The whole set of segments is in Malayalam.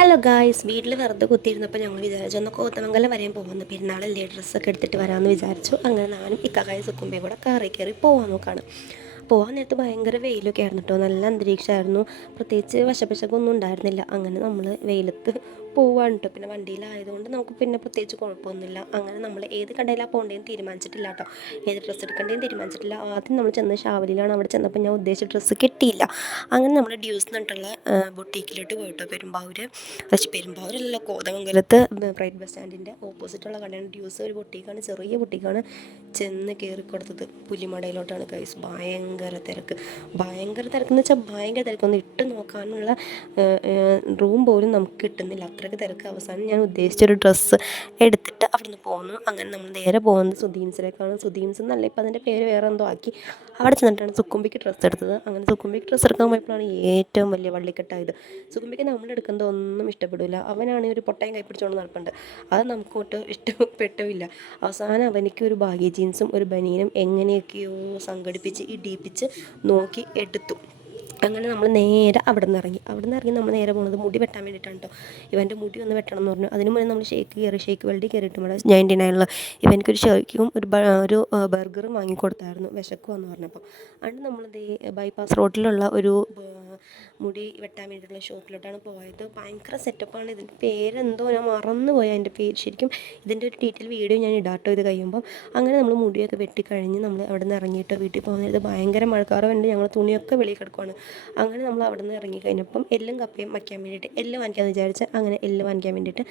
ഹലോ ഗായ്സ്, വീട്ടിൽ വെറുതെ കുത്തിയിരുന്നപ്പോൾ ഞങ്ങൾ വിചാരിച്ചു ഒന്ന് കോതമംഗലം വരെയും പോകുന്നു. പെരുന്നാളല്ലേ, ഡ്രസ്സൊക്കെ എടുത്തിട്ട് വരാമെന്ന് വിചാരിച്ചു. അങ്ങനെ ഞാനും ഇക്കാക്കായും സുക്കുമ്പയും കൂടെ കാറിൽ കയറി പോകാൻ നോക്കുകയാണ്. പോകാൻ നേരത്ത് ഭയങ്കര വെയിലൊക്കെ ആയിരുന്നു കേട്ടോ. നല്ല അന്തരീക്ഷമായിരുന്നു. പ്രത്യേകിച്ച് വശപ്പശക്കൊന്നും ഉണ്ടായിരുന്നില്ല. അങ്ങനെ നമ്മൾ വെയിലത്ത് പോവാണ് കേട്ടോ. പിന്നെ വണ്ടിയിലായതുകൊണ്ട് നമുക്ക് പിന്നെ പ്രത്യേകിച്ച് കുഴപ്പമൊന്നുമില്ല. അങ്ങനെ നമ്മൾ ഏത് കടയിലാണ് പോകേണ്ടതെന്ന് തീരുമാനിച്ചിട്ടില്ല കേട്ടോ. ഏത് ഡ്രസ്സ് എടുക്കേണ്ടതെന്ന് തീരുമാനിച്ചിട്ടില്ല. ആദ്യം നമ്മൾ ചെന്ന് ഷാവലിയിലാണ്. അവിടെ ചെന്നപ്പോൾ ഞാൻ ഉദ്ദേശിച്ച ഡ്രസ്സ് കിട്ടിയില്ല. അങ്ങനെ നമ്മൾ ഡ്യൂസ് എന്നിട്ടുള്ള ബൊട്ടീക്കിലോട്ട് പോയിട്ടോ. പെരുമ്പാവൂരല്ല, കോതമംഗലത്ത് പ്രൈഡ് ബസ് സ്റ്റാൻഡിൻ്റെ ഓപ്പോസിറ്റുള്ള കടയാണ് ഡ്യൂസ്. ഒരു ബൊട്ടീക്കാണ്, ചെറിയ ബൊട്ടീക്കാണ്. ചെന്ന് കയറി കൊടുത്തത് പുലിമടയിലോട്ടാണ് ഗൈസ്. ഭയങ്കര തിരക്കെന്ന് വെച്ചാൽ ഭയങ്കര തിരക്ക്. ഒന്ന് ഇട്ട് നോക്കാനുള്ള റൂം പോലും നമുക്ക് കിട്ടുന്നില്ല, അത്രയ്ക്ക് തിരക്ക്. അവസാനം ഞാൻ ഉദ്ദേശിച്ചൊരു ഡ്രസ്സ് എടുത്തിട്ട് അവിടെ നിന്ന് പോന്നു. അങ്ങനെ നമ്മൾ നേരെ പോകുന്നത് സുധീംസിലേക്കാണ്. സുധീംസ് എന്നല്ല, ഇപ്പം അതിൻ്റെ പേര് വേറെ എന്തോ ആക്കി. അവിടെ ചെന്നിട്ടാണ് സുക്കുമ്പിക്ക് ഡ്രസ്സ് എടുത്തത്. അങ്ങനെ സുക്കുമ്പിക്ക് ഡ്രസ്സ് എടുക്കാൻ പോയപ്പോഴാണ് ഏറ്റവും വലിയ വള്ളിക്കെട്ടായത്. സുക്കുമ്പിക്ക് നമ്മളെടുക്കുന്നത് ഒന്നും ഇഷ്ടപ്പെടില്ല. അവനാണെങ്കിൽ ഒരു പൊട്ടയും കൈ പിടിച്ചുകൊണ്ട് നടപ്പുണ്ട്. അത് നമുക്ക് ഒട്ടും ഇഷ്ടപ്പെട്ടില്ല. അവസാനം അവനിക്ക് ഒരു ബാഗി ജീൻസും ഒരു ബനിയനും എങ്ങനെയൊക്കെയോ സംഘടിപ്പിച്ച് ഇടിയിപ്പിച്ച് നോക്കി എടുത്തു. അങ്ങനെ നമ്മൾ നേരെ അവിടെ നിന്ന് ഇറങ്ങി നമ്മൾ നേരെ പോകുന്നത് മുടി വെട്ടാൻ വേണ്ടിയിട്ടാണ് കേട്ടോ. ഇവൻ്റെ മുടി ഒന്ന് വെട്ടണം എന്ന് പറഞ്ഞു. അതിന് മുന്നേ നമ്മൾ ഷേക്ക് വെൽഡിൽ കയറിയിട്ട് ഇവിടെ 99 ഇവനക്കൊരു ഷേക്കും ഒരു ബർഗറും വാങ്ങിക്കൊടുത്തായിരുന്നു, വിശക്കുമെന്ന് പറഞ്ഞപ്പോൾ. അതുകൊണ്ട് നമ്മൾ ബൈപ്പാസ് റോഡിലുള്ള ഒരു മുടി വെട്ടാൻ വേണ്ടിയിട്ടുള്ള ഷോപ്പിലോട്ടാണ് പോയത്. ഭയങ്കര സെറ്റപ്പാണ്. ഇതിൻ്റെ പേരെന്തോ ഞാൻ മറന്നുപോയി, അതിൻ്റെ പേര് ശരിക്കും. ഇതിൻ്റെ ഒരു ഡീറ്റെയിൽ വീഡിയോ ഞാൻ ഇടാട്ടോ ഇത് കഴിയുമ്പം. അങ്ങനെ നമ്മൾ മുടിയൊക്കെ വെട്ടിക്കഴിഞ്ഞ് നമ്മൾ അവിടെ നിന്ന് ഇറങ്ങിയിട്ട് വീട്ടിൽ പോകുന്നത് ഭയങ്കര മഴക്കാറ് വേണ്ടി ഞങ്ങൾ തുണിയൊക്കെ വെളിയിൽ കിടക്കുവാണ്. അങ്ങനെ നമ്മൾ അവിടെ നിന്ന് ഇറങ്ങിക്കഴിഞ്ഞപ്പം എല്ലും കപ്പയും വയ്ക്കാൻ വേണ്ടിയിട്ട് എല്ല് വാങ്ങിക്കാമെന്ന് വിചാരിച്ച് അങ്ങനെ എല്ല് വാങ്ങിക്കാൻ വേണ്ടിയിട്ട്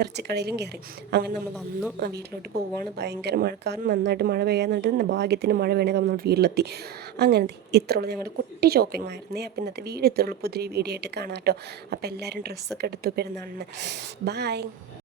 ഇറച്ചിക്കടയിലും കയറി. അങ്ങനെ നമ്മൾ വന്നു, വീട്ടിലോട്ട് പോവുകയാണ്. ഭയങ്കര മഴക്കാരൻ, നന്നായിട്ട് മഴ പെയ്യാന്നുണ്ട്. ഭാഗ്യത്തിന് മഴ വേണമെങ്കിൽ നമ്മൾ വീട്ടിലെത്തി. അങ്ങനെ ഇത്രയുള്ള ഞങ്ങളുടെ കുട്ടി ഷോപ്പിംഗ് ആയിരുന്നേ. അപ്പം ഇന്നത്തെ വീഡിയോ ഇത്രയുള്ള പുതിയ വീഡിയോ ആയിട്ട് കാണാം കേട്ടോ. അപ്പോൾ എല്ലാവരും ഡ്രസ്സൊക്കെ എടുത്തു പെരുന്നാളിന്. ബായ്.